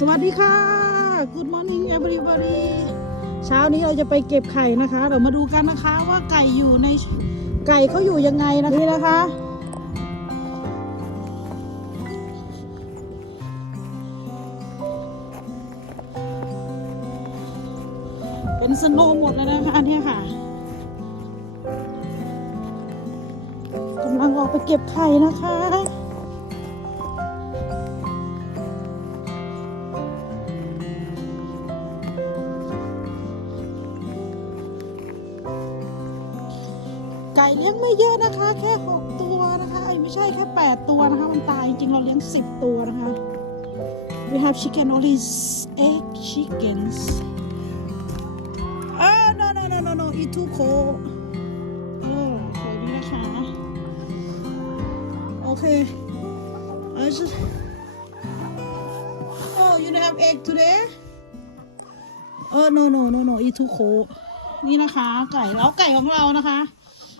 สวัสดีค่ะ Good morning everybody เช้านี้เราจะไปเก็บไข่นะคะ เรามาดูกันนะคะว่าไก่อยู่ในไก่เขาอยู่ยังไงนะนี่นะคะ เป็นสโนว์หมดแล้วนะคะนี่ค่ะกำลังออกไปเก็บไข่นะคะ เลี้ยงไม่เยอะนะคะ แค่หกตัวนะคะไอ้ไม่ใช่แค่แปดตัวนะคะ มันตายจริงเราเลี้ยงสิบตัวนะคะ we have chicken only eight chickens oh no no no no no it too cold โอ้สวยดีนะคะโอเค I just oh you don't have egg today oh no no no no it too cold นี่นะคะ ไก่แล้วไก่ของเรานะคะ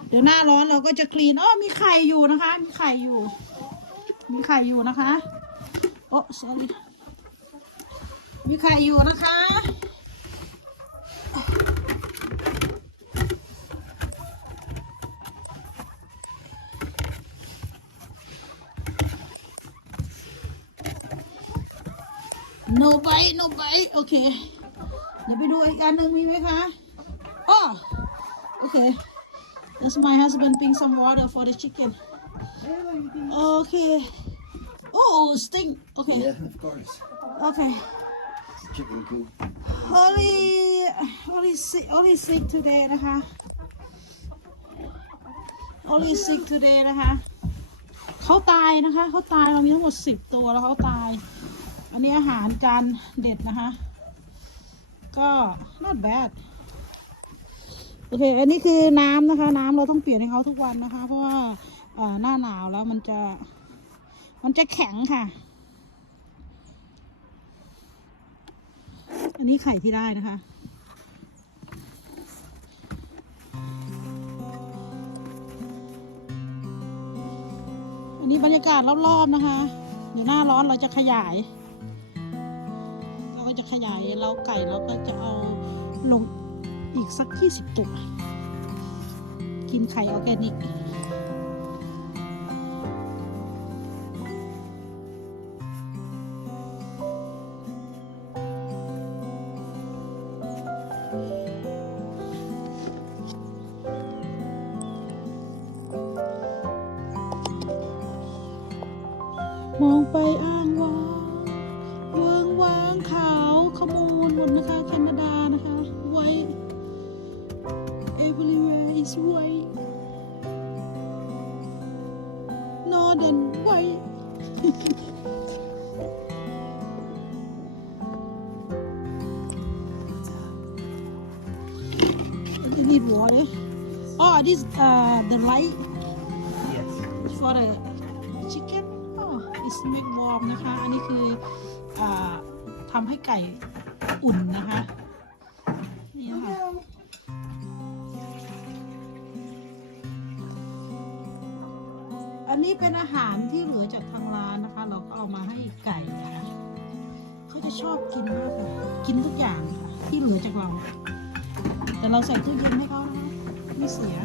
เดี๋ยวหน้าร้อนเราก็จะคลีนอ๋อมีไข่อยู่นะคะ มีไข่อยู่ มีไข่อยู่นะคะโอ้ sorry มีไข่อยู่นะคะ no bite no bite โอเค เดี๋ยวไปดูอีกอันหนึ่งมีไหมคะอ๋อโอเค That's my husband putting some water for the chicken. Okay. Oh, stink. Okay. Yeah, of course. Okay. Chicken coop. Only, only sick, only sick today นะคะ only sick today นะคะ เขาตายนะคะ เขาตายเรามีทั้งหมดสิบตัวแล้วเขาตาย อันนี้อาหารการเด็ดนะคะ ก็ not bad โอ เค อันนี้คือน้ำนะคะ น้ำเราต้องเปลี่ยนให้เขาทุกวันนะคะ เพราะว่าหน้าหนาวแล้วมันจะ มันจะแข็งค่ะ อันนี้ไข่ที่ได้นะคะอันนี้บรรยากาศรอบๆนะคะ เดี๋ยวหน้าร้อนเราจะขยาย เราก็จะขยายเราไก่เราก็จะเอาลง อีกสักยี่สิบตัว กินไข่ออแกนิกมองไปอ้า everywhere is white northern white อันนี้ need water oh this uh the light Yes. for the chicken oh it's make warm นะคะ อันนี้คืออาทำให้ไก่อุ่นนะคะ นี่นะคะ อันนี้เป็นอาหารที่เหลือจากทางร้านนะคะ เราก็เอามาให้ไก่ค่ะเขาจะชอบกินมากค่ะกินทุกอย่างค่ะที่เหลือจากเรา แต่เราใส่ตู้เย็นให้เขานะคะไม่เสีย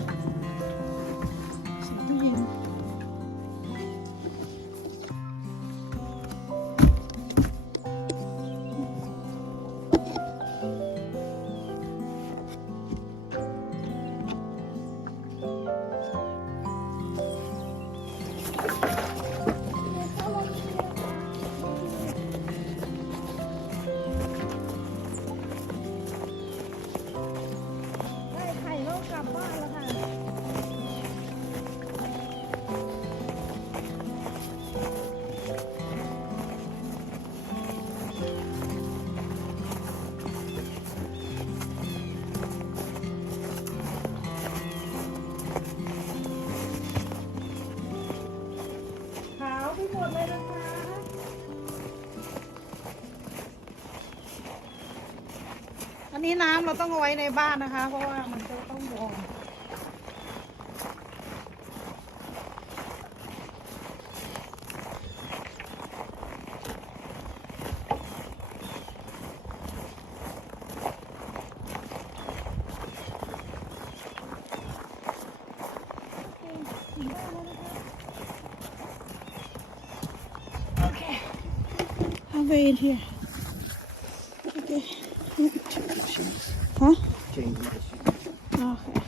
อันนี้น้ำเราต้องเอาไว้ในบ้านนะคะ เพราะว่ามันจะต้องวอร์ม over in here. Okay. Change machine. Huh? Change. Ah, okay.